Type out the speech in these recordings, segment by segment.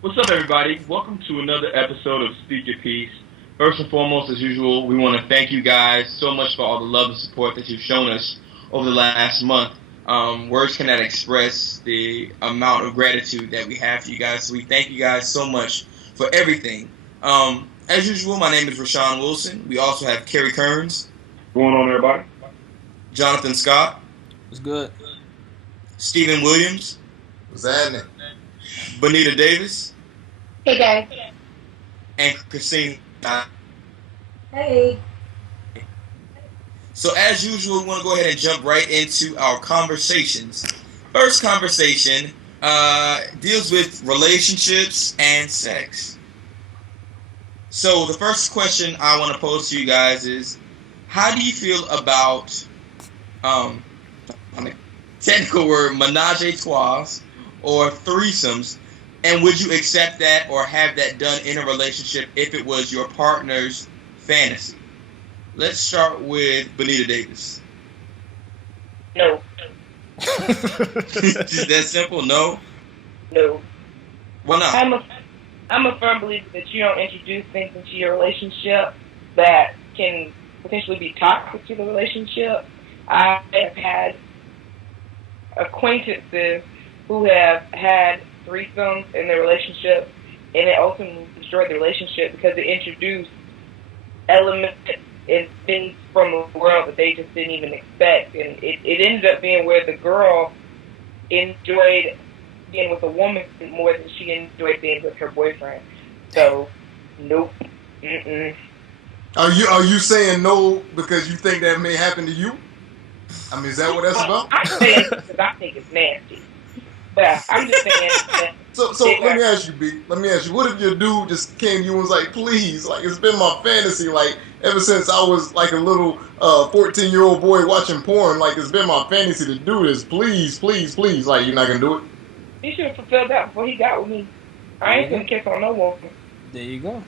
What's up, everybody? Welcome to another episode of Speak Your Piece. First and foremost, as usual, we want to thank you guys so much for all the love and support that you've shown us over the last month. Words cannot express the amount of gratitude that we have for you guys. So we thank you guys so much for everything. As usual, my name is Rashawn Wilson. We also have Kerry Kearns. What's going on, everybody? Jonathan Scott. It's good. Stephen Williams. What's happening? Bonita Davis. Hey guys. And Christine. Hey. So as usual, we want to go ahead and jump right into our conversations. First conversation deals with relationships and sex. So the first question I want to pose to you guys is, how do you feel about technical word menage a trois or threesomes, and would you accept that or have that done in a relationship if it was your partner's fantasy? Let's start with Bonita Davis. No. Just that simple? No? No. Why not? I'm a firm believer that you don't introduce things into your relationship that can potentially be toxic to the relationship. I have had acquaintances who have had threesomes in their relationship, and it ultimately destroyed the relationship because it introduced elements and things from the world that they just didn't even expect. And it ended up being where the girl enjoyed being with a woman more than she enjoyed being with her boyfriend. So, nope. Mm-mm. Are you saying no because you think that may happen to you? I mean, is that what that's about? I'm saying because I think it's nasty. But I'm just saying that. So let me ask you, B. Let me ask you, what if your dude just came to you and was like, please, like, it's been my fantasy, like, ever since I was like a little 14-year-old boy watching porn, like, it's been my fantasy to do this, please, please, please, like, you're not gonna do it? He should have fulfilled that before he got with me. I ain't gonna kiss on no woman. There you go.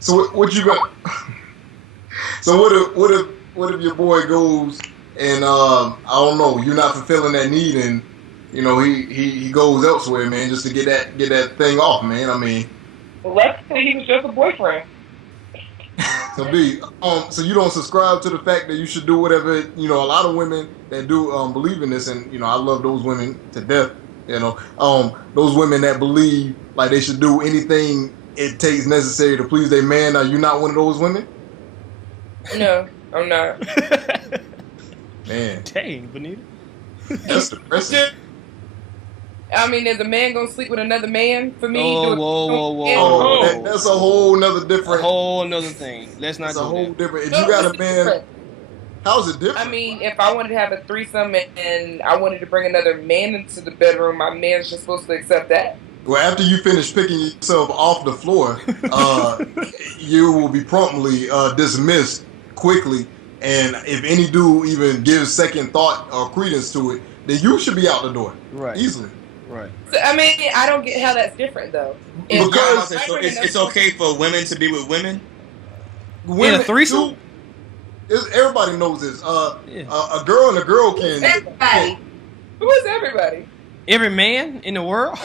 So what you got? So what if your boy goes and I don't know, you're not fulfilling that need, and you know he goes elsewhere, man, just to get that thing off, man. I mean, Well, let's say he was just a boyfriend. So B, so you don't subscribe to the fact that you should do whatever, you know, a lot of women that do believe in this, and you know, I love those women to death. You know, those women that believe like they should do anything it takes necessary to please their man. Are you not one of those women? No, I'm not. Man, Dang, Bonita. that's depressing. I mean, is a man gonna sleep with another man for me? Oh, Do it- whoa. Oh, that's a whole nother A different. whole nother thing. Let's not That's a do whole that. different. If No, you got it's a man, different. how's it different? I mean, if I wanted to have a threesome and I wanted to bring another man into the bedroom, my man's just supposed to accept that. Well, after you finish picking yourself off the floor, you will be promptly dismissed quickly. And if any dude even gives second thought or credence to it, then you should be out the door Right. easily. Right. So, I mean, I don't get how that's different though. So Because- it's okay for women to be with women? In a threesome? Everybody knows this. Yeah. A girl and a girl can. Everybody. Who is everybody? Every man in the world?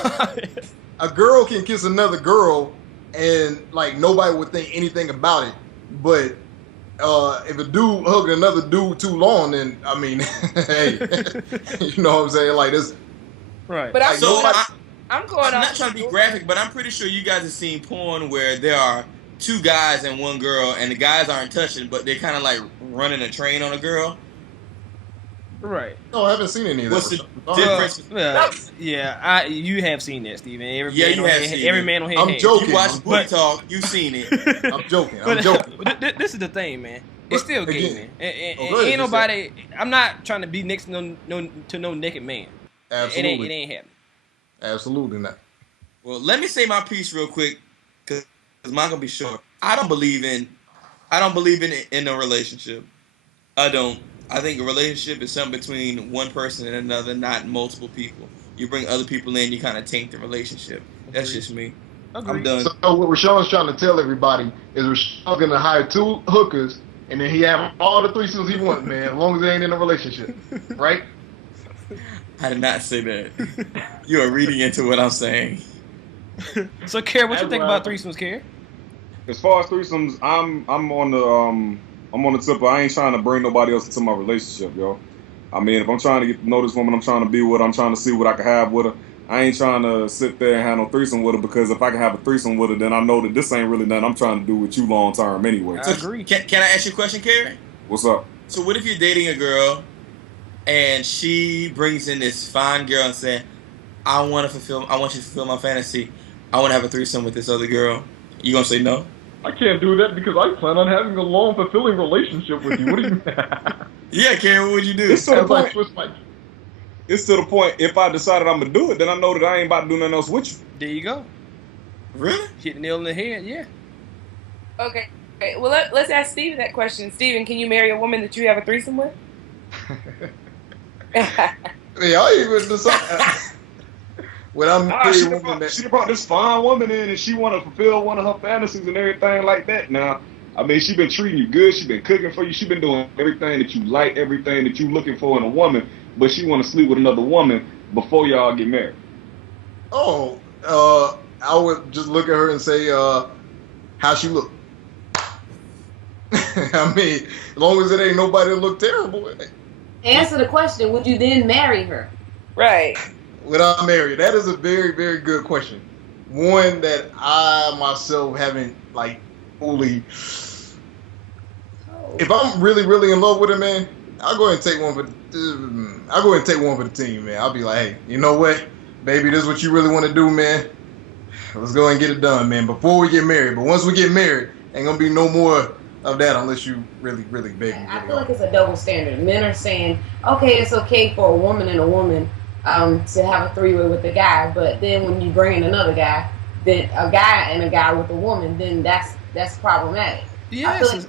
A girl can kiss another girl, and like nobody would think anything about it. But if a dude hugged another dude too long, then I mean, hey, you know what I'm saying? Like this. Right. But I'm So going. I, I'm going. I'm off not trying to be graphic, but I'm pretty sure you guys have seen porn where there are two guys and one girl, and the guys aren't touching, but they're kind of like running a train on a girl. Right. No, I haven't seen any of that. What's the Oh, difference? You have seen that, Stephen. Yeah, you have seen every it. man on his I'm hand. joking. You watch I'm- Booty Talk, you've seen it. I'm joking. But, I'm joking. but this is the thing, man. It's But, still gay, again- man. And Oh, go ahead, ain't just nobody. I'm not trying to be next to no naked man. Absolutely. It ain't happening. Absolutely not. Well, let me say my piece real quick, because mine gonna be short. I don't believe in a relationship. I don't. I think a relationship is something between one person and another, not multiple people. You bring other people in, you kind of taint the relationship. That's just me. I'm Agreed. done. So what Rashawn's trying to tell everybody is Rashawn's gonna hire two hookers, and then he have all the threesomes he wants, man, as long as they ain't in a relationship, right? I did not say that. You are reading into what I'm saying. So, Kara, what you think about threesomes, Kara? As far as threesomes, I'm on the tip. I ain't trying to bring nobody else into my relationship, yo. I mean, if I'm trying to get to know this woman, I'm trying to be with her. I'm trying to see what I can have with her. I ain't trying to sit there and have no threesome with her, because if I can have a threesome with her, then I know that this ain't really nothing I'm trying to do with you long term anyway. I agree. Can I ask you a question, Karen? What's up? So what if you're dating a girl and she brings in this fine girl and saying, I want you to fulfill my fantasy. I want to have a threesome with this other girl. You gonna say no? I can't do that because I plan on having a long, fulfilling relationship with you. What do you mean? Yeah, Karen, what would you do? It's to the point, if I decided I'm going to do it, then I know that I ain't about to do nothing else with you. There you go. Really? Hit the nail on the head, yeah. Okay. Well, let's ask Steven that question. Steven, can you marry a woman that you have a threesome with? Y'all even decide. When I'm she brought this fine woman in and she want to fulfill one of her fantasies and everything like that. Now, I mean, she been treating you good. She been cooking for you. She been doing everything that you like, everything that you looking for in a woman. But she want to sleep with another woman before y'all get married. Oh, I would just look at her and say, how she look. I mean, as long as it ain't nobody that look terrible. Answer the question. Would you then marry her? Right. Would I marry? That is a very, very good question. One that I myself haven't like fully. If I'm really, really in love with her, man, I'll go ahead and take one for. I'll go ahead and take one for the team, man. I'll be like, hey, you know what, baby, this is what you really want to do, man. Let's go and get it done, man. Before we get married, but once we get married, ain't gonna be no more of that unless you really, really beg me. I feel like it's a double standard. Men are saying, okay, it's okay for a woman and a woman to have a three-way with a guy, but then when you bring in another guy, then a guy and a guy with a woman, then that's problematic. Yes.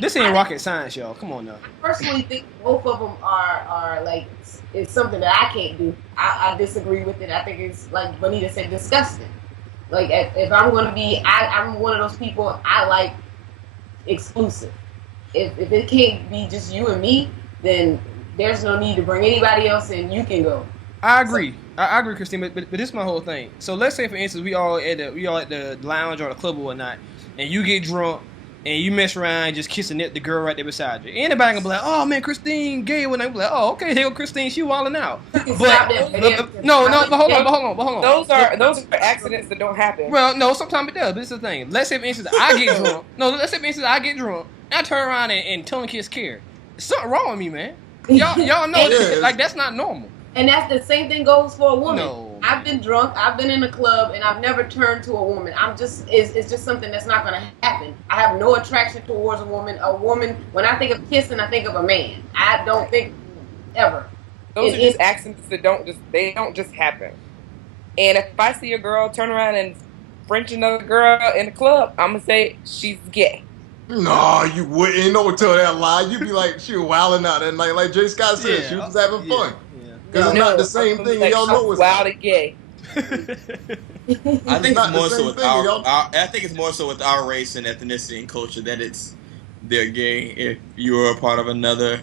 This ain't rocket science, y'all. Come on now. I personally think both of them are like, it's something that I can't do. I disagree with it. I think it's, like Bonita said, disgusting. Like, if I'm going to be, I'm one of those people, I like exclusive. If it can't be just you and me, then there's no need to bring anybody else in. You can go. I agree. I agree, Christine. But this is my whole thing. So let's say, for instance, we all at the lounge or the club or whatnot, and you get drunk and you mess around and just kissing the girl right there beside you. Anybody gonna be like, "Oh man, Christine gay," when they be like, "Oh, okay, here go Christine, she wilding out." But hold on. Those are accidents that don't happen. Well, no, sometimes it does. But this is the thing. Let's say, for instance, I get drunk. Let's say, for instance, I get drunk. And I turn around and tongue kiss Kara. There's something wrong with me, man. Y'all know this. Like, that's not normal. And that's the same thing goes for a woman. No. I've been drunk, I've been in a club, and I've never turned to a woman. It's just something that's not going to happen. I have no attraction towards a woman. A woman, when I think of kissing, I think of a man. I don't think ever. Those are just accidents that don't just happen. And if I see a girl turn around and French another girl in the club, I'm going to say she's gay. No, you wouldn't. Don't tell that lie. You'd be like, she was wilding out that night. Like Jay Scott said, she was having fun. Because it's not the same thing. Y'all know it's wild and gay. I think it's more so with I think it's more so with our race and ethnicity and culture that they're gay. If you're a part of another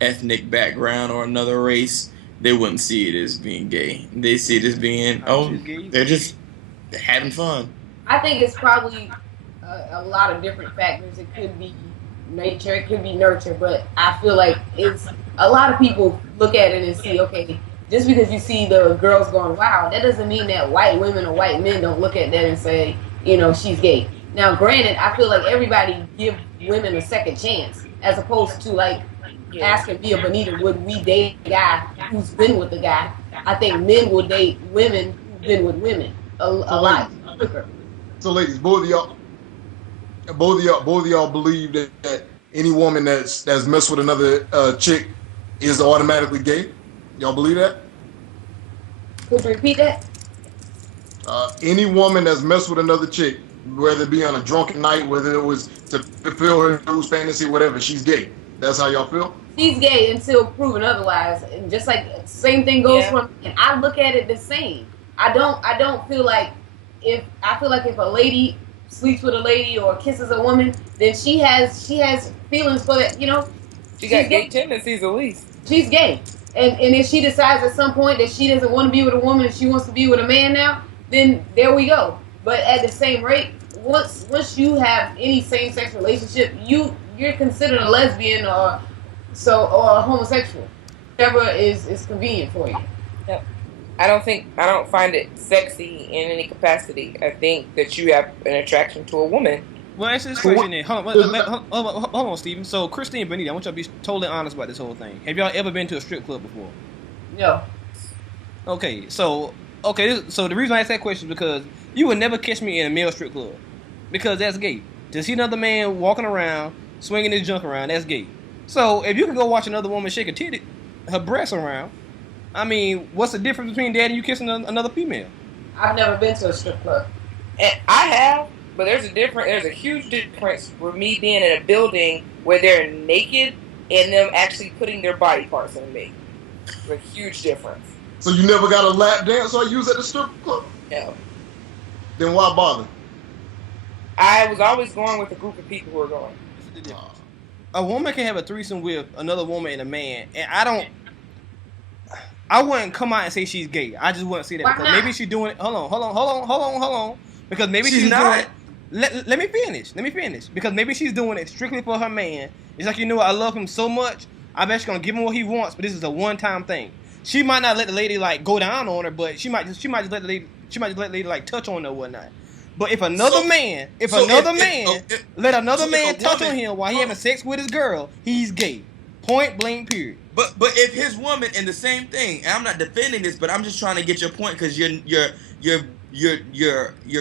ethnic background or another race, they wouldn't see it as being gay. They see it as being they're just having fun. I think it's probably a lot of different factors. It could be nature, it could be nurture, but I feel like it's a lot of people look at it and see, okay, just because you see the girls going wow, that doesn't mean that white women or white men don't look at that and say, she's gay. Now, granted, I feel like everybody give women a second chance, as opposed to like asking me or Bonita, would we date a guy who's been with a guy? I think men will date women who've been with women a lot quicker. So, ladies, both of y'all believe that any woman that's messed with another chick is automatically gay? Y'all believe that? Could you repeat that? Any woman that's messed with another chick, whether it be on a drunken night, whether it was to fulfill her dude's fantasy, whatever, she's gay. That's how y'all feel? She's gay until proven otherwise. And just like same thing goes for me. And I look at it the same. I don't feel like if a lady sleeps with a lady or kisses a woman, then she has feelings for that, She got gay tendencies at least. She's gay. and if she decides at some point that she doesn't want to be with a woman and she wants to be with a man now, then there we go. But at the same rate, once you have any same-sex relationship, you're considered a lesbian or a homosexual, whatever is convenient for you. Yep. I don't find it sexy in any capacity. I think that you have an attraction to a woman. Well, answer this question then. Hold on, Steven. So, Christine and Benita, I want y'all to be totally honest about this whole thing. Have y'all ever been to a strip club before? No. Okay, so the reason I asked that question is because you would never catch me in a male strip club because that's gay. To see another man walking around, swinging his junk around, that's gay. So, if you can go watch another woman shake her breasts around, I mean, what's the difference between that and you kissing another female? I've never been to a strip club. And I have, but there's a huge difference with me being in a building where they're naked and them actually putting their body parts on me. There's a huge difference. So you never got a lap dance or use at the strip club? No. Then why bother? I was always going with a group of people who were going. A woman can have a threesome with another woman and a man, and I wouldn't come out and say she's gay. I just wouldn't say that because maybe she's doing it. Hold on. Because maybe she's doing it. Let me finish. Because maybe she's doing it strictly for her man. It's like, you know what, I love him so much, I'm actually gonna give him what he wants, but this is a one-time thing. She might not let the lady like go down on her, but she might just let the lady like touch on her or whatnot. But if another man let another man touch on him while he having sex with his girl, he's gay. Point blank, period. But if his woman and the same thing, and I'm not defending this, but I'm just trying to get your point because you're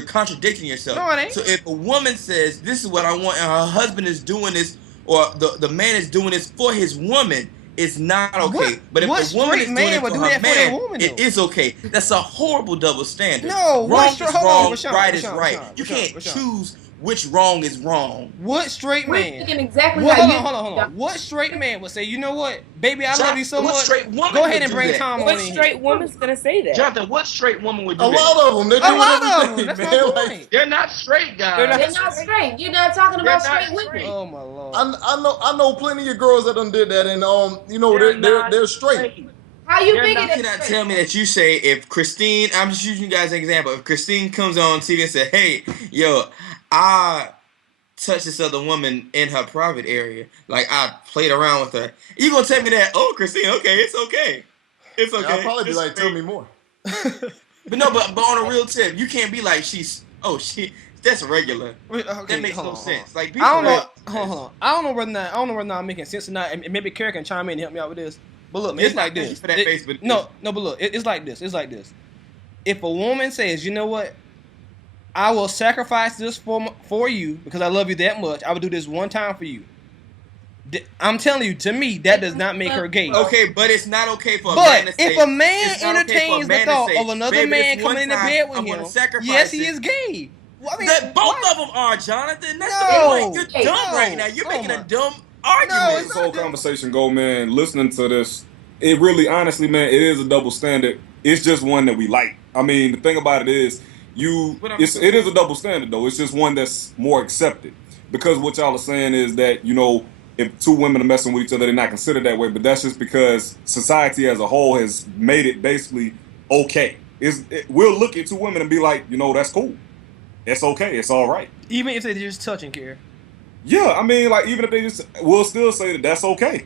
contradicting yourself. No, it ain't. So if a woman says this is what I want, and her husband is doing this, or the man is doing this for his woman, it's not okay. But if the woman is doing it for her man, it is okay. That's a horrible double standard. No, wrong is wrong, right is right. You can't choose which wrong is wrong. What straight man? Exactly hold on. What straight man would say, you know what, baby, I love you so much. Go ahead and bring Tom on in here. What straight woman's gonna say that? Jonathan, what straight woman would do that? A lot of them. That's my point. They're not straight, guys. They're not straight. You're not talking about straight women. Oh my lord. I know plenty of girls that done did that, and they're straight. How you figure that? You cannot tell me that you say if Christine, I'm just using you guys as an example. If Christine comes on TV and says, "Hey, yo, I touched this other woman in her private area, like I played around with her," you gonna tell me that? Oh, Christine, okay, it's okay. It's okay. I'll probably be like, tell me more. But no, but on a real tip, you can't be like that's regular. Okay, that makes no sense. Like, I don't know. Hold on. I don't know whether I'm making sense or not. And maybe Kara can chime in and help me out with this. But look, man, it's like this. But look, it's like this. If a woman says, you know what, I will sacrifice this for you because I love you that much. I would do this one time for you. I'm telling you, to me, that does not make her gay. Okay, but it's not okay for a man to say. But if a man entertains the thought of another man coming into bed with him, yes, he is gay. Well, I mean, both of them are, Jonathan. That's the point. You're dumb right now. You're making a dumb argument. This whole conversation go, man. Listening to this, it really, honestly, man, it is a double standard. It's just one that we like. I mean, the thing about it is, it is a double standard though. It's just one that's more accepted because what y'all are saying is that, you know, if two women are messing with each other, they're not considered that way. But that's just because society as a whole has made it basically okay. We'll look at two women and be like, you know, that's cool. It's okay. It's all right. Even if they're just touching, Care. Yeah, I mean, like, even if they just, we'll still say that that's okay.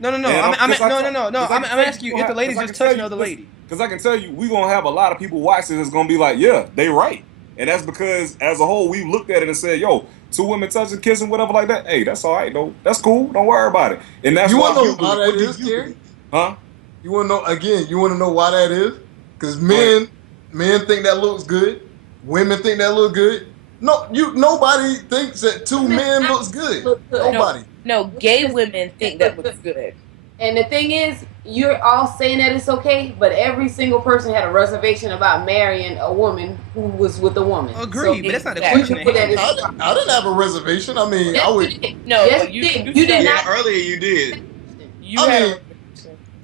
No. I'm asking you if the lady's just touching another lady. Because I can tell you, we're going to have a lot of people watch this that's going to be like, yeah, they right. And that's because, as a whole, we've looked at it and said, yo, two women touching, kissing, whatever like that, hey, that's all right, though. That's cool. Don't worry about it. And that's you why want to know why that is, Gary? Huh? You want to know why that is? Because men think that looks good. Women think that look good. No, nobody thinks that two men looks good. Nobody. No, gay women think that looks good. And the thing is, you're all saying that it's okay, but every single person had a reservation about marrying a woman who was with a woman. Agreed, but that's not the question. I didn't have a reservation. I mean, I would. No, yes, you did not. Earlier you did.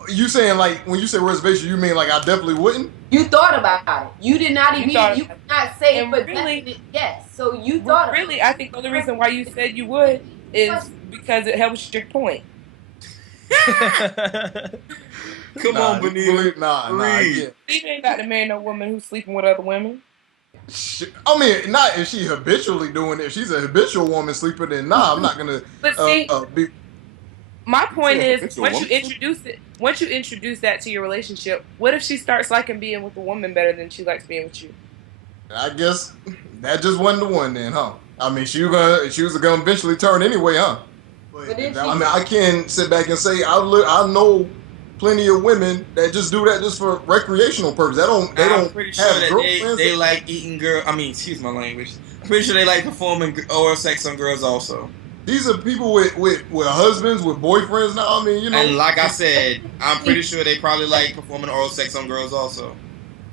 You saying like when you say reservation, you mean like I definitely wouldn't? You thought about it. You did not even. You could not say it, but really, yes. So you thought. Really, I think the only reason why you said you would is because it helps your point. Come on, Benita. I can't. Steve ain't got to marry no woman who's sleeping with other women. I mean, not if she habitually doing it. If she's a habitual woman sleeping, then nah, I'm not gonna But see, be. my point Yeah, is, habitual once you woman. introduce that to your relationship, what if she starts liking being with a woman better than she likes being with you? I guess that just wasn't the one then, huh? I mean, she was gonna eventually turn anyway, huh? But then I mean, I can't sit back and say I know plenty of women that just do that just for recreational purposes. They I'm don't pretty have sure that girlfriends. they like eating girl. I mean, excuse my language. I'm pretty sure they like performing oral sex on girls also. These are people with husbands, with boyfriends now. I mean, you know. And like I said, I'm pretty sure they probably like performing oral sex on girls also.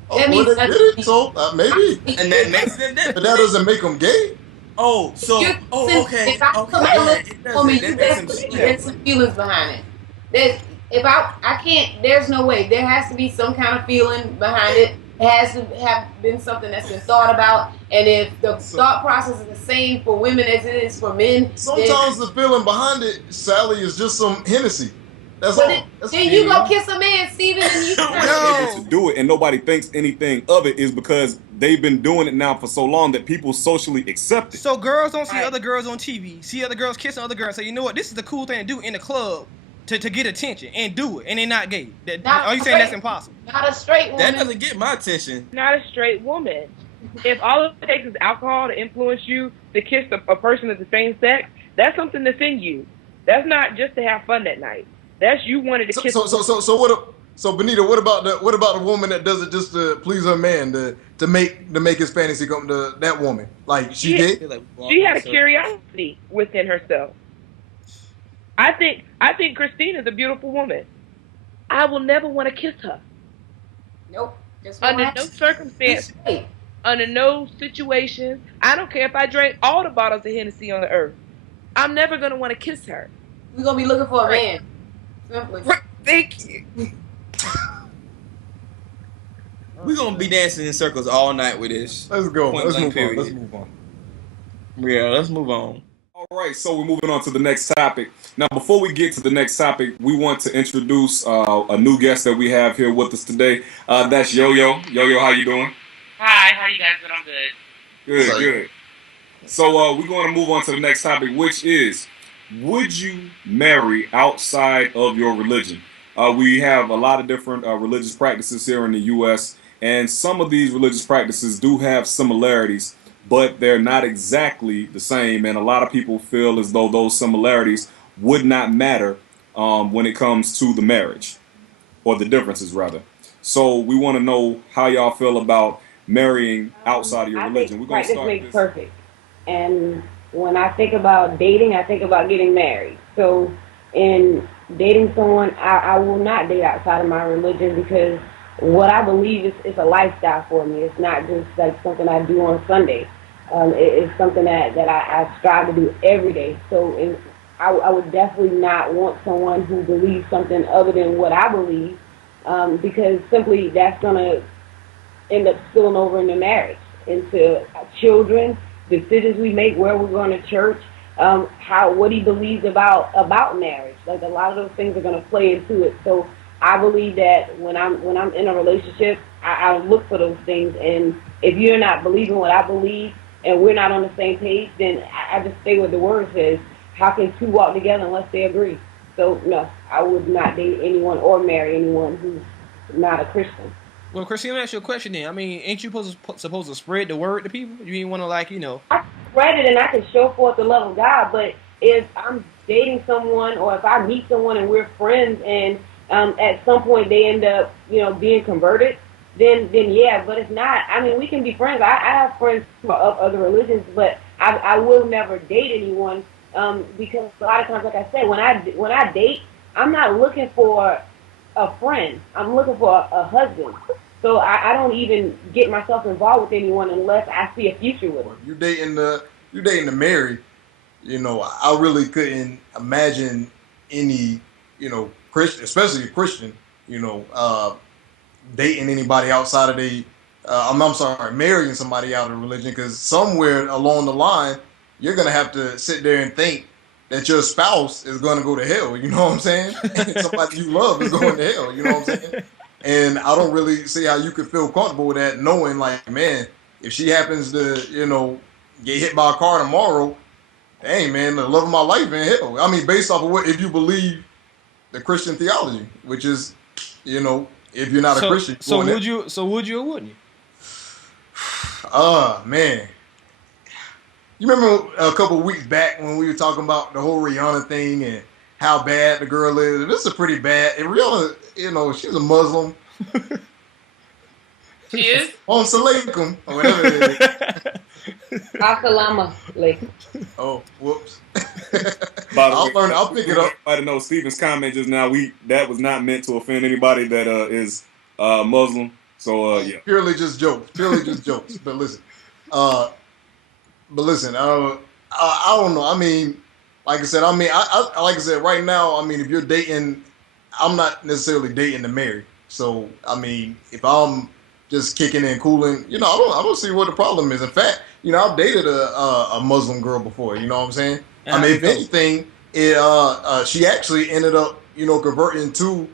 Oh, well, they did it, so maybe. And that makes them But different. that doesn't make them gay. Oh, so okay. If I Okay, come yeah, out it for doesn't. me, That you makes have them there's some feelings behind it. I can't. There's no way. There has to be some kind of feeling behind it. It has to have been something that's been thought about. And if the thought process is the same for women as it is for men, Sometimes the feeling behind it, Sally, is just some Hennessy. That's but all. then you go kiss a man, Steven, and you Able to do it and nobody thinks anything of it is because they've been doing it now for so long that people socially accept it. So girls don't see other girls on TV, see other girls kissing other girls, say, you know what, this is the cool thing to do in the club to get attention and do it, and they're not gay. Are you saying that's impossible? not a straight woman. That doesn't get my attention. Not a straight woman. If all it takes is alcohol to influence you to kiss a person of the same sex, that's something that's in you. That's not just to have fun that night. That's you wanted to kiss. So Benita, what about the woman that does it just to please her man, to make his fantasy come to that woman? Like she gay? She had a curiosity within herself. I think Christina's a beautiful woman. I will never want to kiss her. Nope. Just Under no circumstance, under no situation. I don't care if I drank all the bottles of Hennessy on the earth. I'm never going to want to kiss her. We're going to be looking for a man. Simply. Thank you. We're gonna be dancing in circles all night with this. Let's go. Point Let's blank move on. period. Let's move on. Yeah, let's move on. All right, so we're moving on to the next topic. Now, before we get to the next topic, we want to introduce a new guest that we have here with us today. That's Yo-Yo. Yo-Yo, how you doing? Hi, how you guys doing? I'm good. Good. So we're going to move on to the next topic, which is, would you marry outside of your religion? We have a lot of different religious practices here in the U.S., and some of these religious practices do have similarities, but they're not exactly the same, and a lot of people feel as though those similarities would not matter when it comes to the marriage, or the differences, rather. So we want to know how y'all feel about marrying outside of your religion. We're going to start makes this. perfect. And when I think about dating, I think about getting married. So in dating someone, I will not date outside of my religion, because what I believe is a lifestyle for me. It's not just like something I do on Sunday. It's something that I strive to do every day. So I would definitely not want someone who believes something other than what I believe, because simply that's going to end up spilling over into marriage, into children, decisions we make, where we're going to church, what he believes about marriage. Like, a lot of those things are going to play into it. So I believe that when I'm in a relationship, I look for those things. And if you're not believing what I believe and we're not on the same page, then I just stay with the word says. How can two walk together unless they agree? So no, I would not date anyone or marry anyone who's not a Christian. Well, Christine, let me ask you a question then. I mean, ain't you supposed to spread the word to people? You ain't want to, like, I spread it and I can show forth the love of God, but if I'm dating someone or if I meet someone and we're friends and at some point they end up, being converted, then yeah, but if not, I mean, we can be friends. I have friends who are of other religions, but I will never date anyone because a lot of times, like I said, when I date, I'm not looking for a friend. I'm looking for a husband. So I don't even get myself involved with anyone unless I see a future with them. You dating to marry, I really couldn't imagine any, Christian, especially a Christian, dating anybody outside of I'm sorry, marrying somebody out of religion, because somewhere along the line, you're going to have to sit there and think, that your spouse is going to go to hell. You know what I'm saying? Somebody you love is going to hell. You know what I'm saying? And I don't really see how you could feel comfortable with that, knowing like, man, if she happens to, get hit by a car tomorrow, dang, man, the love of my life in hell. I mean, based off of what, if you believe the Christian theology, which is, if you're not a Christian. Would you or wouldn't you? Man. You remember a couple of weeks back when we were talking about the whole Rihanna thing and how bad the girl is? This is pretty bad. And Rihanna, she's a Muslim. She is? Salaikum, or whatever it is. Assalamu alaikum. Oh, whoops. I'll pick it up. I don't know Stephen's comment just now. That was not meant to offend anybody that is Muslim. So yeah. Purely just jokes. But listen. I don't know. I mean, like I said, right now, I mean, if you're dating, I'm not necessarily dating to marry. So, I mean, if I'm just kicking and cooling, I don't see what the problem is. In fact, I've dated a Muslim girl before. You know what I'm saying? I mean, if anything, she actually ended up, converting to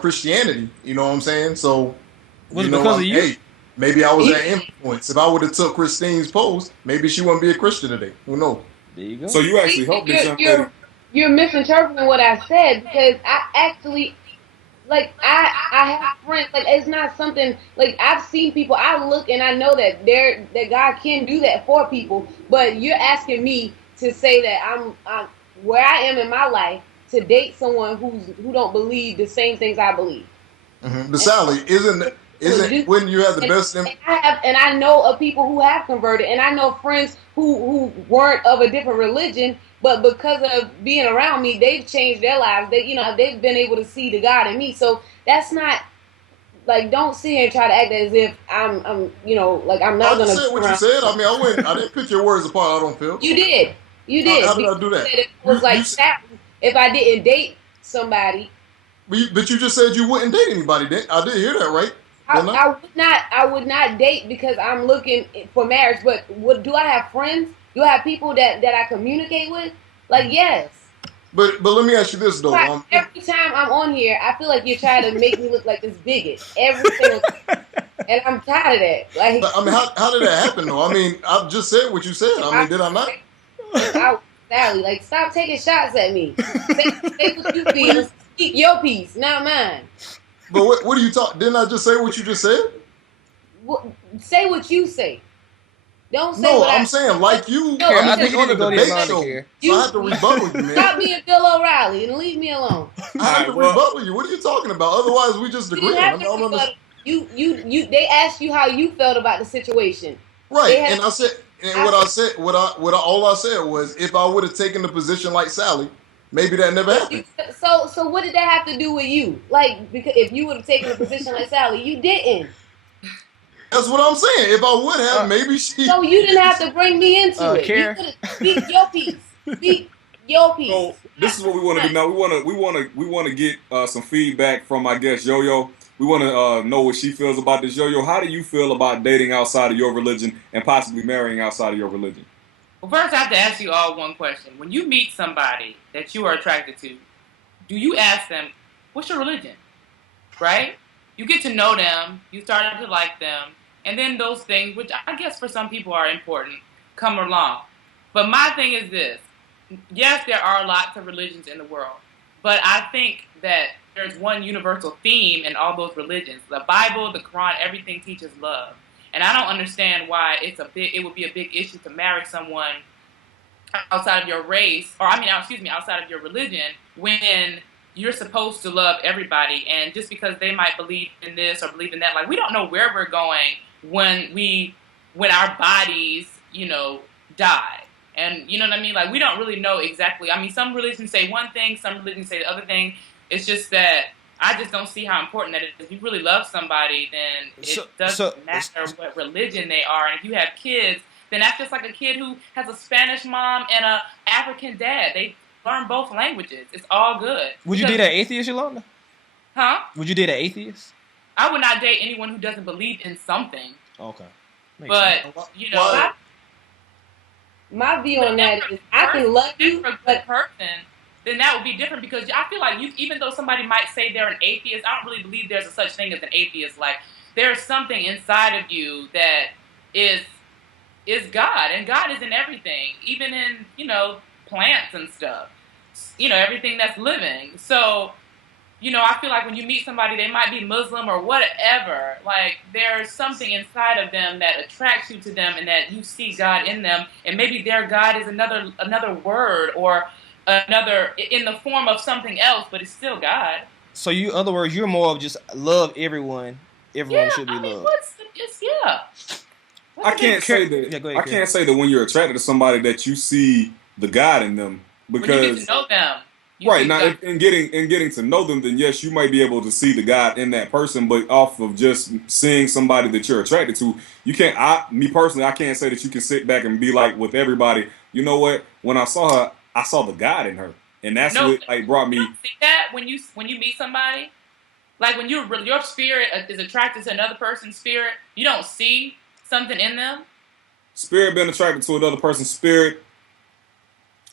Christianity. You know what I'm saying? So, was it because of you? Hey, maybe I was that influence. If I would have took Christine's post, maybe she wouldn't be a Christian today. Who knows? There you go. So you actually helped this young lady. You're misinterpreting what I said, because I actually, I have friends. Like, it's not something, like, I've seen people, I look and I know that God can do that for people, but you're asking me to say that I'm where I am in my life to date someone who don't believe the same things I believe. Mm-hmm. But Sally, when you have the best? I know of people who have converted, and I know friends who weren't of a different religion, but because of being around me, they've changed their lives. They've been able to see the God in me. So that's not, like, don't sit here and try to act as if I'm not gonna. I said what you said. I mean, I didn't pick your words apart. I don't feel. You did. How did I do that? It was if I didn't date somebody. But you just said you wouldn't date anybody. I did hear that, right? I would not date because I'm looking for marriage. But do I have friends? Do I have people that I communicate with? Like, yes. But let me ask you this though. Every time I'm on here, I feel like you're trying to make me look like this bigot. Every single time. And I'm tired of that. Like, I mean, how did that happen though? I mean, I just said what you said. I mean, did I not? Sally, like, stop taking shots at me. Say what you feel. Speak your piece, not mine. But what are you talking? Didn't I just say what you just said? Say what you say. Don't say no, what I'm saying like you. No, I think on the debate show, so I have to rebuttal you, man. Stop being Bill O'Reilly and leave me alone. I have to rebuttal you. What are you talking about? Otherwise, we just agree. They asked you how you felt about the situation. Right, and I said, all I said was, if I would have taken the position like Sally, maybe that never happened. So what did that have to do with you? Like, because if you would have taken a position like Sally, you didn't. That's what I'm saying. If I would have, maybe she. So you didn't have to bring me into it. Care. You could have speak your piece. Speak your piece. So this is what we want to do now. We want to get some feedback from, I guess, Yo-Yo. We want to know what she feels about this. Yo-Yo, how do you feel about dating outside of your religion and possibly marrying outside of your religion? Well, first I have to ask you all one question. When you meet somebody that you are attracted to, do you ask them, what's your religion? Right? You get to know them, you start to like them, and then those things, which I guess for some people are important, come along. But my thing is this. Yes, there are lots of religions in the world, but I think that there's one universal theme in all those religions. The Bible, the Quran, everything teaches love. And I don't understand why it would be a big issue to marry someone outside of your race, outside of your religion, when you're supposed to love everybody. And just because they might believe in this or believe in that, like, we don't know where we're going when our bodies, die. And you know what I mean? Like, we don't really know exactly. I mean, some religions say one thing, some religions say the other thing. It's just that I just don't see how important that is. If you really love somebody, then it doesn't matter what religion they are. And if you have kids, then that's just like a kid who has a Spanish mom and an African dad. They learn both languages. It's all good. Would you date an atheist, Yolanda? Huh? Would you date an atheist? I would not date anyone who doesn't believe in something. Okay. But, my view But on then that for is I can love you, for a good but person, then that would be different because I feel like even though somebody might say they're an atheist, I don't really believe there's a such thing as an atheist. Like there's something inside of you that is God, and God is in everything, even in plants and stuff. Everything that's living. So I feel like when you meet somebody, they might be Muslim or whatever. Like there's something inside of them that attracts you to them, and that you see God in them, and maybe their God is another word or another in the form of something else, but it's still God. So other words, you're more of just love everyone. Everyone should be loved. I can't say that. Yeah, go ahead, I can't say that when you're attracted to somebody that you see the God in them, because when you get to know them, right now, in getting to know them, then yes, you might be able to see the God in that person, but off of just seeing somebody that you're attracted to, you can't. Me personally, I can't say that you can sit back and be like with everybody. You know what? When I saw her, I saw the God in her, and that's what like brought me. You don't see that when you meet somebody, like when your spirit is attracted to another person's spirit, you don't see something in them. Spirit being attracted to another person's spirit.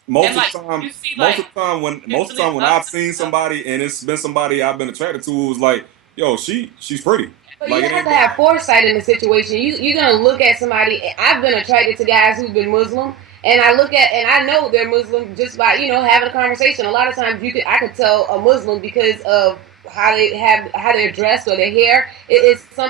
Most of the time when I've seen somebody and it's been somebody I've been attracted to, it was like, yo, she's pretty. But like, you have to have foresight in the situation. You're gonna look at somebody. I've been attracted to guys who've been Muslim, and I know they're Muslim just by having a conversation. A lot of times I could tell a Muslim because of how they're dressed or their hair.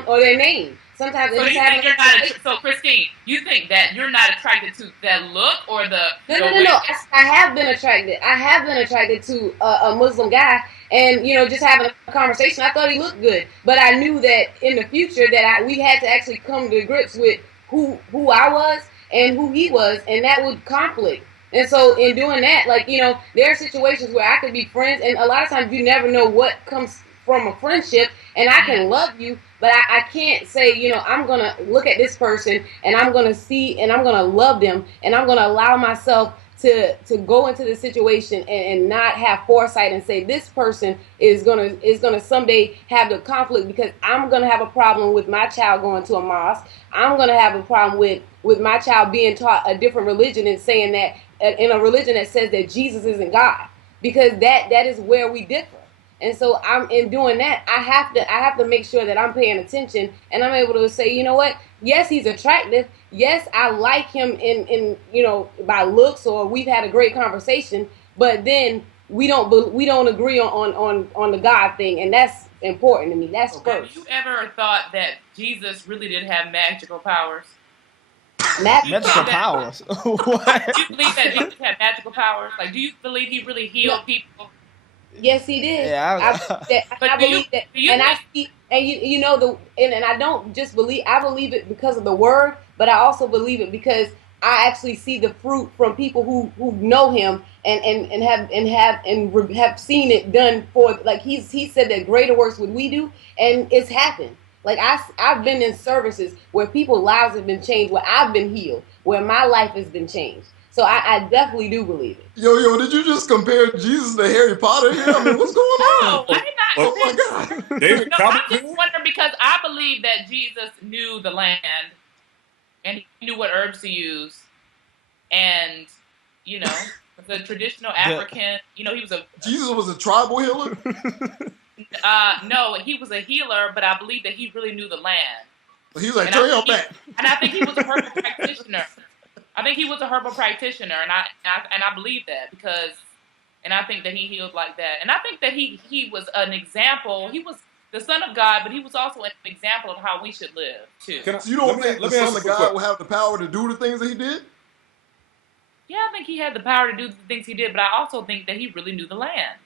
Or their name. Sometimes so you think you're not so Christine, you think that you're not attracted to that look or the no. I have been attracted to a Muslim guy, and just having a conversation, I thought he looked good, but I knew that in the future that we had to actually come to grips with who I was and who he was, and that would conflict. And so in doing that, there are situations where I could be friends, and a lot of times you never know what comes from a friendship, and I can love you, but I can't say, I'm going to look at this person and I'm going to see and I'm going to love them and I'm going to allow myself to go into the situation and not have foresight and say this person is going to someday have the conflict, because I'm going to have a problem with my child going to a mosque. I'm going to have a problem with my child being taught a different religion and saying that in a religion that says that Jesus isn't God, because that is where we differ. And so in doing that, I have to make sure that I'm paying attention and I'm able to say, you know what? Yes, he's attractive. Yes, I like him in by looks, or we've had a great conversation. But then we don't agree on the God thing, and that's important to me. That's first. Have you ever thought that Jesus really did have magical powers? Magical powers? What? Do you believe that Jesus had magical powers? Like, do you believe he really healed people? Yes, he did. Yeah, I believe that, and I see, and I don't just believe. I believe it because of the word, but I also believe it because I actually see the fruit from people who know him and have seen it done for. Like he said that greater works would we do, and it's happened. Like I've been in services where people's lives have been changed, where I've been healed, where my life has been changed. So I definitely do believe it. Yo, did you just compare Jesus to Harry Potter here? I mean, what's going on? No, I did not. Oh my God. I'm just wondering because I believe that Jesus knew the land and he knew what herbs to use. And, the traditional African, he was Jesus was a tribal healer? No, he was a healer, but I believe that he really knew the land. He was like, turn your back. And I think he was a herbal practitioner. I think he was a herbal practitioner, and I believe that and I think that he healed like that, and I think that he was an example. He was the Son of God, but he was also an example of how we should live too. So you don't think the Son of God will have the power to do the things that he did? Yeah, I think he had the power to do the things he did, but I also think that he really knew the land.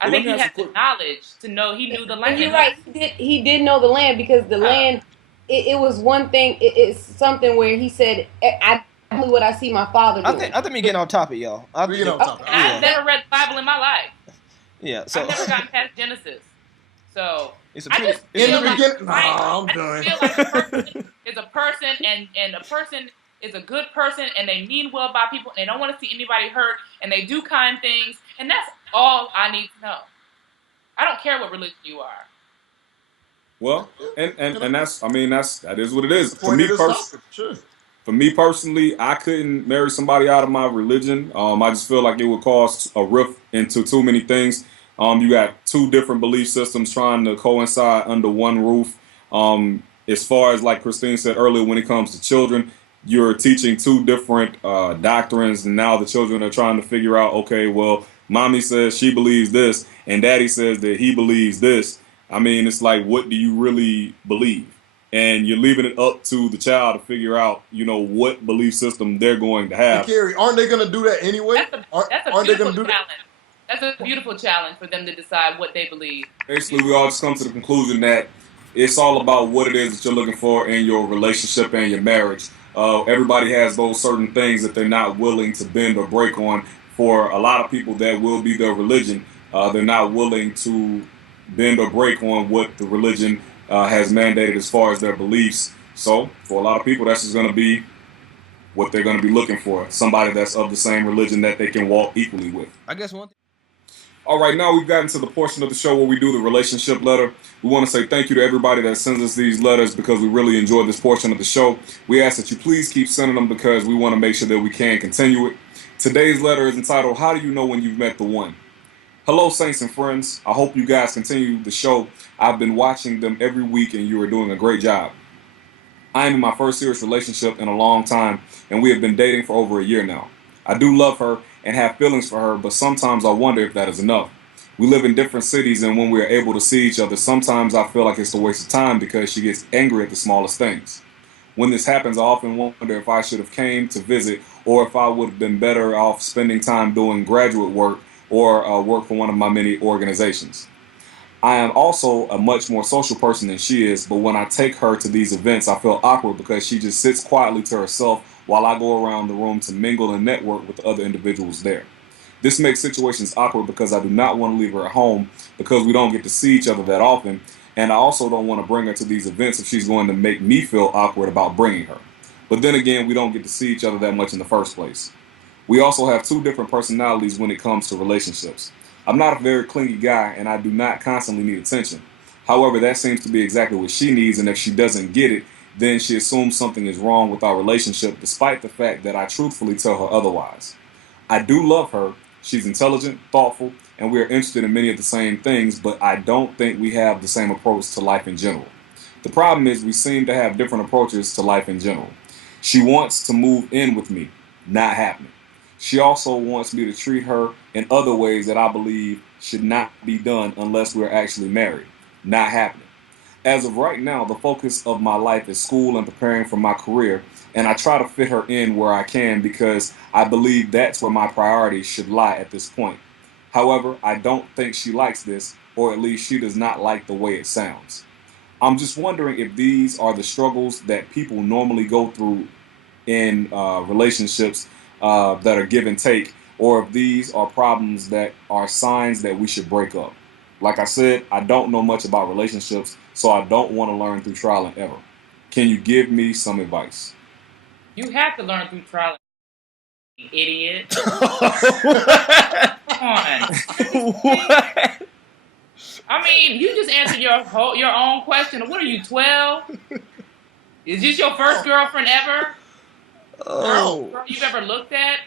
I think he had the knowledge to know he knew the land. And you're right. He did know the land, because the land. It was one thing. It's something where he said, what I see my father doing. I think we getting on topic, y'all. I've never read the Bible in my life. Yeah, so I've never gotten past Genesis. So I'm done. I feel like a person is a person, and a person is a good person, and they mean well by people, and they don't want to see anybody hurt, and they do kind things, and that's all I need to know. I don't care what religion you are. Well, and that is what it is. For me personally, For me personally, I couldn't marry somebody out of my religion. I just feel like it would cause a rift into too many things. You got two different belief systems trying to coincide under one roof. As far as like Christine said earlier, when it comes to children, you're teaching two different doctrines, and now the children are trying to figure out, okay, well, mommy says she believes this, and daddy says that he believes this. I mean, it's like, what do you really believe? And you're leaving it up to the child to figure out, what belief system they're going to have. Hey, Carrie, aren't they going to do that anyway? That's a beautiful challenge. That's a beautiful challenge for them to decide what they believe. Basically, we all just come to the conclusion that it's all about what it is that you're looking for in your relationship and your marriage. Everybody has those certain things that they're not willing to bend or break on. For a lot of people, that will be their religion. They're not willing to bend or break on what the religion has mandated as far as their beliefs. So, for a lot of people, that's just going to be what they're going to be looking for. Somebody that's of the same religion that they can walk equally with. I guess one thing. All right, now we've gotten to the portion of the show where we do the relationship letter. We want to say thank you to everybody that sends us these letters because we really enjoy this portion of the show. We ask that you please keep sending them because we want to make sure that we can continue it. Today's letter is entitled, How Do You Know When You've Met the One? Hello, saints and friends. I hope you guys continue the show. I've been watching them every week and you are doing a great job. I am in my first serious relationship in a long time and we have been dating for over a year now. I do love her and have feelings for her, but sometimes I wonder if that is enough. We live in different cities and when we are able to see each other, sometimes I feel like it's a waste of time because she gets angry at the smallest things. When this happens, I often wonder if I should have came to visit or if I would have been better off spending time doing graduate work or work for one of my many organizations. I am also a much more social person than she is, but when I take her to these events, I feel awkward because she just sits quietly to herself while I go around the room to mingle and network with the other individuals there. This makes situations awkward because I do not want to leave her at home because we don't get to see each other that often, and I also don't want to bring her to these events if she's going to make me feel awkward about bringing her. But then again, we don't get to see each other that much in the first place. We also have two different personalities when it comes to relationships. I'm not a very clingy guy and I do not constantly need attention. However, that seems to be exactly what she needs, and if she doesn't get it, then she assumes something is wrong with our relationship despite the fact that I truthfully tell her otherwise. I do love her. She's intelligent, thoughtful, and we are interested in many of the same things, but I don't think we have the same approach to life in general. The problem is we seem to have different approaches to life in general. She wants to move in with me. Not happening. She also wants me to treat her in other ways that I believe should not be done unless we're actually married. Not happening. As of right now, the focus of my life is school and preparing for my career, and I try to fit her in where I can because I believe that's where my priorities should lie at this point. However, I don't think she likes this, or at least she does not like the way it sounds. I'm just wondering if these are the struggles that people normally go through in relationships that are give and take, or if these are problems that are signs that we should break up. Like I said, I don't know much about relationships, so I don't want to learn through trial and error. Can you give me some advice? You have to learn through trial and error, idiot. Come on. What? I mean, you just answered your own question. What are you, 12? Is this your first girlfriend ever? Oh. Girl you've ever looked at?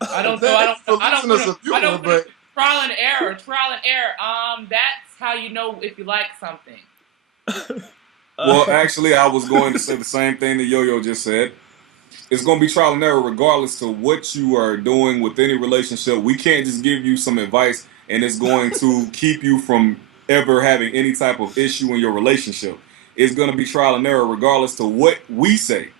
I don't know. I don't know. Trial and error. That's how you know if you like something. Well, actually, I was going to say the same thing that Yo-Yo just said. It's going to be trial and error regardless to what you are doing with any relationship. We can't just give you some advice and it's going to keep you from ever having any type of issue in your relationship. It's going to be trial and error regardless to what we say.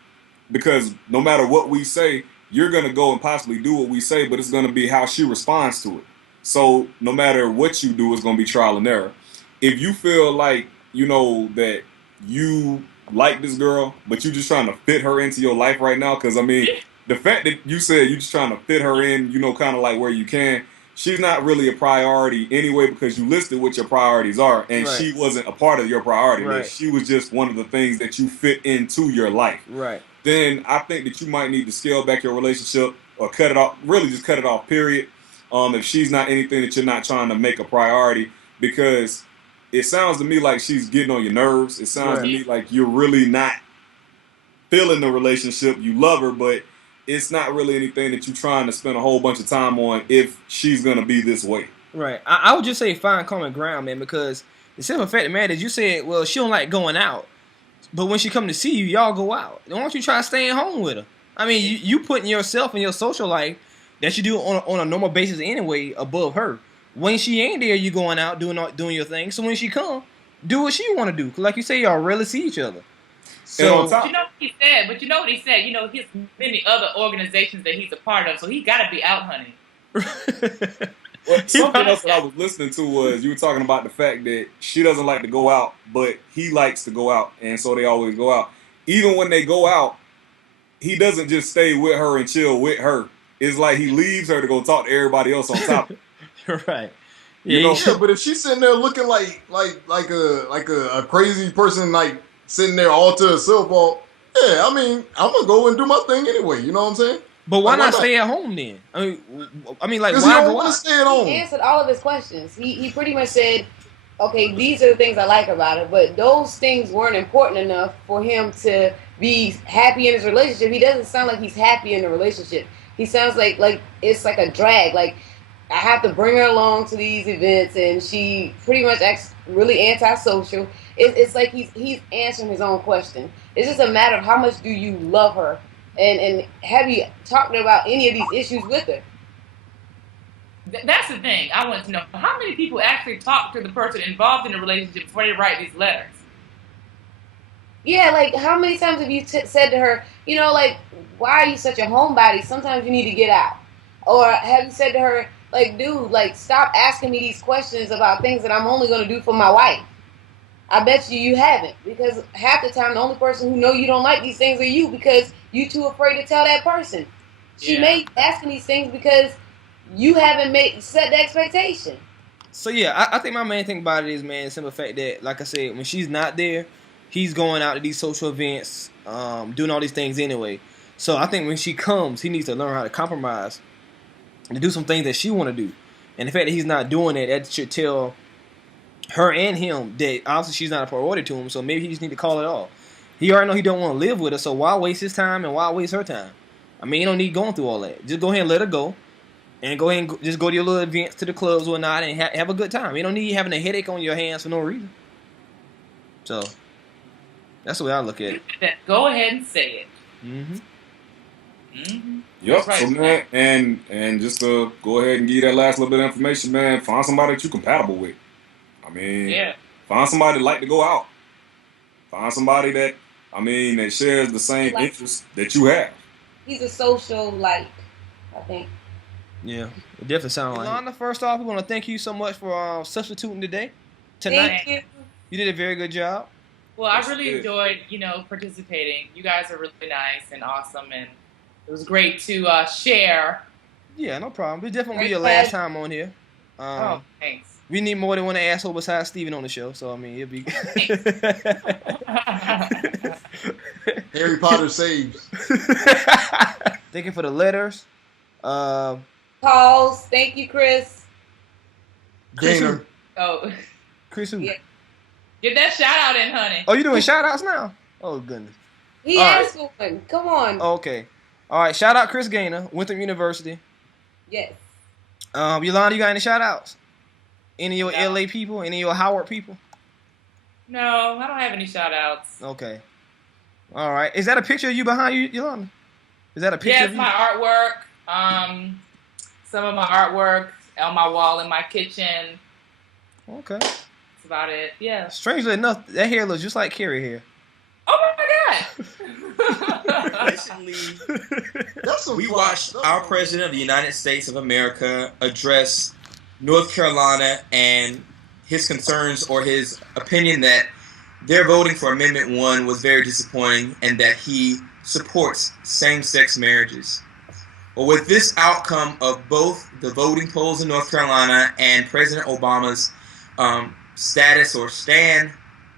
Because no matter what we say, you're going to go and possibly do what we say, but it's going to be how she responds to it. So no matter what you do, it's going to be trial and error. If you feel like, that you like this girl, but you're just trying to fit her into your life right now, because, I mean, the fact that you said you're just trying to fit her in, kind of like where you can, she's not really a priority anyway because you listed what your priorities are, and Right. she wasn't a part of your priority Right. list. She was just one of the things that you fit into your life. Right. Then I think that you might need to scale back your relationship or cut it off, really just cut it off, period. If she's not anything that you're not trying to make a priority, because it sounds to me like she's getting on your nerves. It sounds to me like you're really not feeling the relationship. You love her, but it's not really anything that you're trying to spend a whole bunch of time on if she's going to be this way. Right. I would just say find common ground, man, because the simple fact of the matter is you said, well, she don't like going out. But when she come to see you, y'all go out. Why don't you try staying home with her? I mean, you putting yourself and your social life that you do on a normal basis anyway above her. When she ain't there, you going out doing your thing. So when she come, do what she want to do. Cause like you say, y'all rarely see each other. So But you know what he said? But you know what he said? You know, he has many other organizations that he's a part of, so he got to be out hunting. Well, something else that I was listening to was you were talking about the fact that she doesn't like to go out, but he likes to go out, and so they always go out. Even when they go out, he doesn't just stay with her and chill with her. It's like he leaves her to go talk to everybody else on top. Right. You know, Yeah, but if she's sitting there looking like a crazy person, like sitting there all to herself, yeah, I mean, I'm gonna go and do my thing anyway. You know what I'm saying? But why not stay at home then? I mean, like, because why he don't go want to out? stay at home. He answered all of his questions. He pretty much said, okay, these are the things I like about it, but those things weren't important enough for him to be happy in his relationship. He doesn't sound like he's happy in the relationship. He sounds like it's like a drag. Like, I have to bring her along to these events, and she pretty much acts really antisocial. It's like he's answering his own question. It's just a matter of how much do you love her, and have you talked about any of these issues with her? That's the thing. I want to know how many people actually talk to the person involved in the relationship before they write these letters. Yeah, like how many times have you said to her, you know, like, why are you such a homebody? Sometimes you need to get out. Or have you said to her, like, dude, like, stop asking me these questions about things that I'm only going to do for my wife? I bet you haven't, because half the time the only person who know you don't like these things are you, because you too afraid to tell that person. She may be asking these things because you haven't set the expectation. So yeah, I think my main thing about it is, man, the simple fact that, like I said, when she's not there, he's going out to these social events, doing all these things anyway. So I think when she comes, he needs to learn how to compromise and do some things that she want to do. And the fact that he's not doing it, that should tell her and him that obviously she's not a priority to him. So maybe he just need to call it off. He already know he don't want to live with her, so why waste his time and why waste her time? I mean, you don't need going through all that. Just go ahead and let her go. And go ahead and just go to your little events, to the clubs or whatnot, and have a good time. You don't need having a headache on your hands for no reason. So, that's the way I look at it. Go ahead and say it. Mm-hmm. Mm-hmm. Yep. Right. So man, and just to go ahead and give you that last little bit of information, man, find somebody that you're compatible with. I mean, find somebody that like to go out. Find somebody that shares the same interests that you have. He's a social light, I think. Yeah, it definitely sounds like. Yolanda, first off, we want to thank you so much for substituting tonight. Thank you. You did a very good job. Well, I really enjoyed, participating. You guys are really nice and awesome, and it was great to share. Yeah, no problem. This definitely be your last time on here. Thanks. We need more than one asshole besides Steven on the show, so I mean, it'll be. Harry Potter saves. Thank you for the letters. Calls. Thank you, Chris. Gainer. Oh, Chris who? Yeah. Get that shout out in, honey. Oh, you doing shout outs now? Oh, goodness. He asked one. Come on. Okay. All right. Shout out Chris Gainer, Winthrop University. Yes. Yolanda, you got any shout outs? Any of your LA people? Any of your Howard people? No, I don't have any shout outs. Okay. All right. Is that a picture of you behind you, Yolanda? Is that a picture of you? Yeah, it's my artwork. Some of my artwork on my wall in my kitchen. Okay. That's about it. Yeah. Strangely enough, that hair looks just like Carrie hair. Oh my God. Recently, we watched our President of the United States of America address North Carolina and his concerns or his opinion that their voting for Amendment 1 was very disappointing and that he supports same-sex marriages. Well, with this outcome of both the voting polls in North Carolina and President Obama's status or stand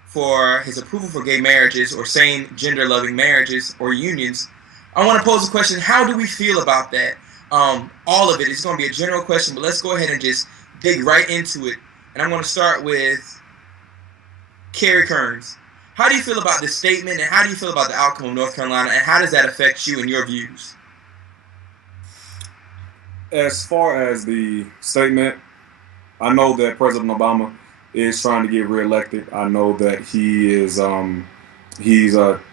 for his approval for gay marriages or same gender-loving marriages or unions, I want to pose a question. How do we feel about that? All of it. It's going to be a general question, but let's go ahead and just dig right into it. And I'm going to start with Carrie Kearns. How do you feel about this statement, and how do you feel about the outcome of North Carolina, and how does that affect you and your views? As far as the statement, I know that President Obama is trying to get reelected. I know that he's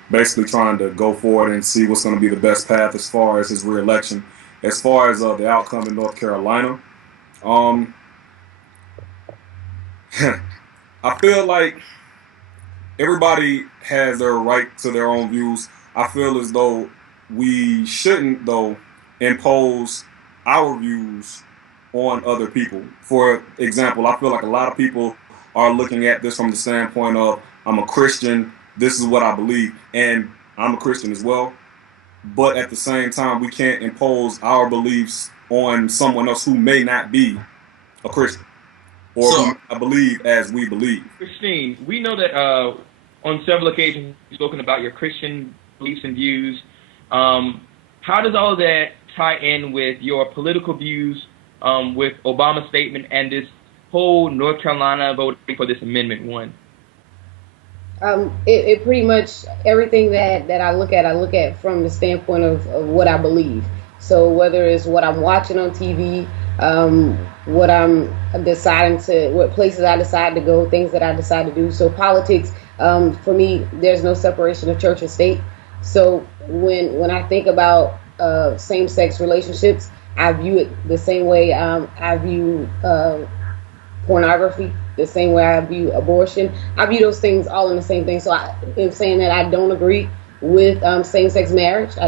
basically trying to go forward and see what's going to be the best path as far as his reelection. As far as the outcome in North Carolina, I feel like everybody has their right to their own views. I feel as though we shouldn't, though, impose our views on other people. For example, I feel like a lot of people are looking at this from the standpoint of, I'm a Christian, this is what I believe, and I'm a Christian as well. But at the same time, we can't impose our beliefs on someone else who may not be a Christian or who believe as we believe. Christine, we know that on several occasions you've spoken about your Christian beliefs and views. How does all of that tie in with your political views, with Obama's statement and this whole North Carolina voting for this Amendment 1? It pretty much, everything that I look at from the standpoint of what I believe. So whether it's what I'm watching on TV, what I'm deciding to, what places I decide to go, things that I decide to do. So politics, for me, there's no separation of church and state. So when I think about same-sex relationships, I view it the same way I view pornography, the same way I view abortion. I view those things all in the same thing. So in saying that I don't agree with same-sex marriage, I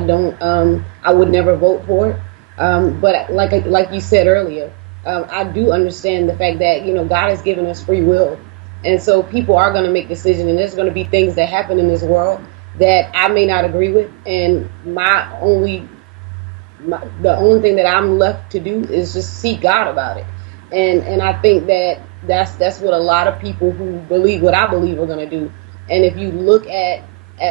would never vote for it. But like you said earlier, I do understand the fact that, God has given us free will. And so people are going to make decisions, and there's going to be things that happen in this world that I may not agree with. And the only thing that I'm left to do is just seek God about it. And I think that's what a lot of people who believe what I believe are going to do. And if you look at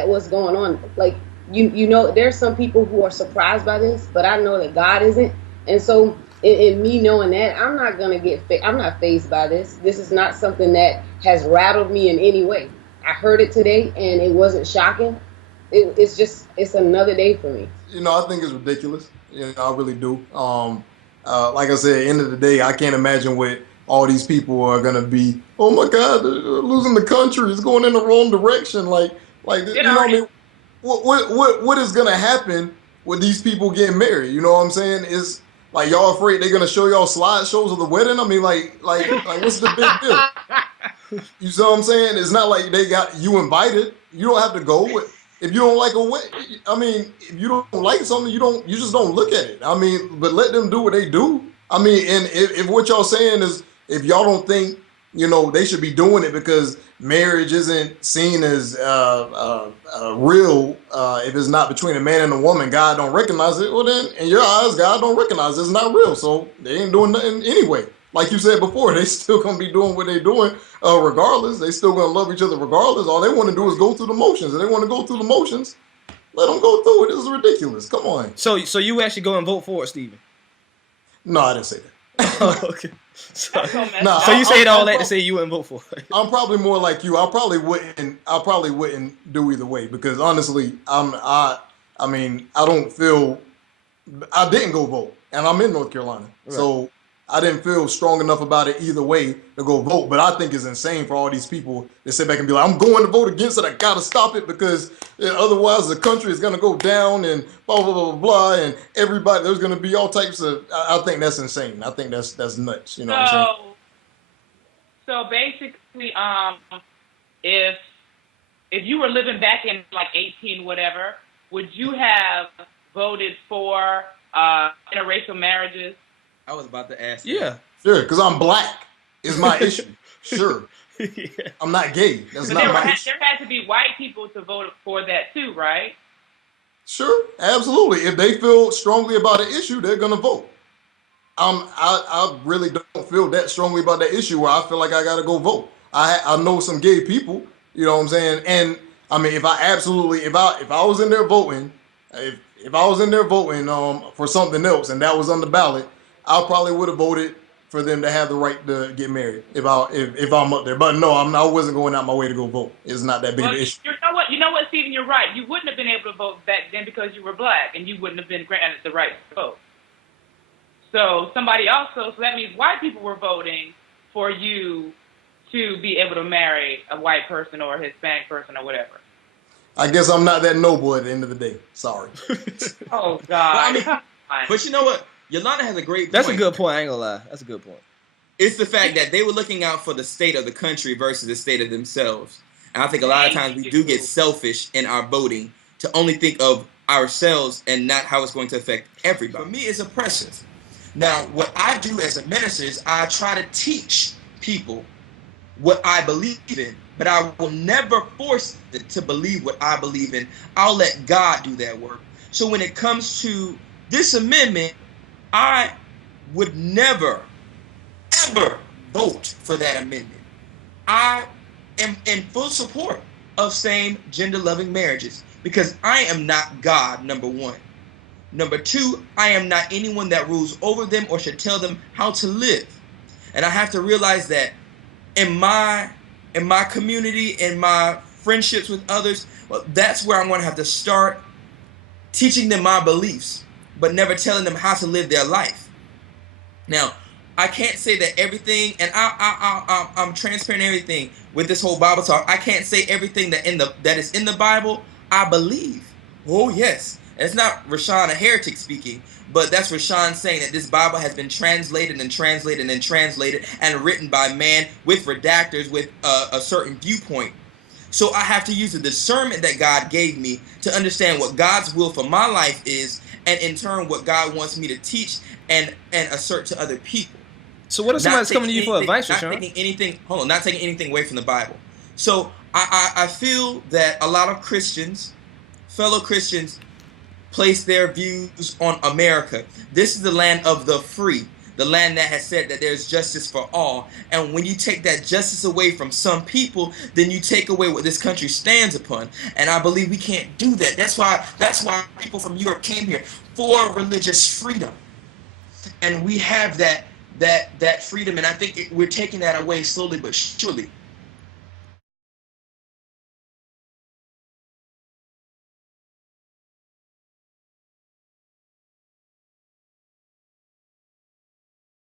what's going on, like, there's some people who are surprised by this, but I know that God isn't. And so in me knowing that, I'm not going to I'm not fazed by this. This is not something that has rattled me in any way. I heard it today and it wasn't shocking. It's another day for me. I think it's ridiculous. I really do. Like I said, at the end of the day, I can't imagine what all these people are going to be. Oh my God, they're losing the country. It's going in the wrong direction. Like what I mean? What is going to happen with these people getting married? You know what I'm saying? Is like, y'all afraid they're going to show y'all slideshows of the wedding? I mean, like what's the big deal? You see what I'm saying? It's not like they got you invited. You don't have to go. If you don't like a wedding, I mean, if you don't like something, you just don't look at it. I mean, but let them do what they do. I mean, and if what y'all saying is, if y'all don't think, they should be doing it because marriage isn't seen as real, if it's not between a man and a woman, God don't recognize it. Well, then in your eyes, God don't recognize it. It's not real. So they ain't doing nothing anyway. Like you said before, they still gonna be doing what they doing regardless. They still gonna love each other regardless. All they want to do is go through the motions. And they want to go through the motions, let them go through it. This is ridiculous. Come on. So you actually go and vote for it, Stephen? No, I didn't say that. Oh, okay. So you say all that to say you wouldn't vote for it? I'm probably more like you. I probably wouldn't do either way because honestly, I don't feel. I didn't go vote, and I'm in North Carolina, right. So I didn't feel strong enough about it either way to go vote. But I think it's insane for all these people to sit back and be like, I'm going to vote against it. I got to stop it because otherwise the country is going to go down and blah, blah, blah, blah. And everybody, there's going to be all types of, I think that's insane. I think that's nuts. You know what I'm saying? So basically, if you were living back in like 18, whatever, would you have voted for interracial marriages? I was about to ask. Yeah. Sure, because I'm black is my issue. Sure. Yeah. I'm not gay. That's not my issue. There had to be white people to vote for that too, right? Sure, absolutely. If they feel strongly about an issue, they're going to vote. I really don't feel that strongly about that issue where I feel like I got to go vote. I know some gay people, you know what I'm saying? And I mean, if I was in there voting, if I was in there voting for something else and that was on the ballot, I probably would have voted for them to have the right to get married if I'm up there. But no, I wasn't going out my way to go vote. It's not that big of an issue. You know what, Stephen, you're right. You wouldn't have been able to vote back then because you were black, and you wouldn't have been granted the right to vote. So that means white people were voting for you to be able to marry a white person or a Hispanic person or whatever. I guess I'm not that noble at the end of the day. Sorry. Oh, God. But you know what? Yolanda has a great point. That's a good point. I ain't gonna lie. That's a good point. It's the fact that they were looking out for the state of the country versus the state of themselves. And I think a lot of times we do get selfish in our voting to only think of ourselves and not how it's going to affect everybody. For me, it's oppressive. Now, what I do as a minister is I try to teach people what I believe in, but I will never force them to believe what I believe in. I'll let God do that work. So when it comes to this amendment, I would never, ever vote for that amendment. I am in full support of same gender-loving marriages because I am not God, number one. Number two, I am not anyone that rules over them or should tell them how to live. And I have to realize that in my community, in my friendships with others, well, that's where I'm going to have to start teaching them my beliefs, but never telling them how to live their life. Now, I can't say that everything, and I'm transparent in everything with this whole Bible talk. I can't say everything that is in the Bible I believe. Oh, yes. And it's not Rashawn, a heretic, speaking, but that's Rashawn saying that this Bible has been translated and translated and translated and written by man with redactors with a certain viewpoint. So I have to use the discernment that God gave me to understand what God's will for my life is, and in turn what God wants me to teach and assert to other people. So what if somebody's coming to you for advice, Rashawn? Not taking anything away from the Bible. So I feel that a lot of Christians, fellow Christians, place their views on America. This is the land of the free, the land that has said that there's justice for all. And when you take that justice away from some people, then you take away what this country stands upon. And I believe we can't do that. That's why people from Europe came here for religious freedom. And we have that freedom, and I think we're taking that away slowly but surely.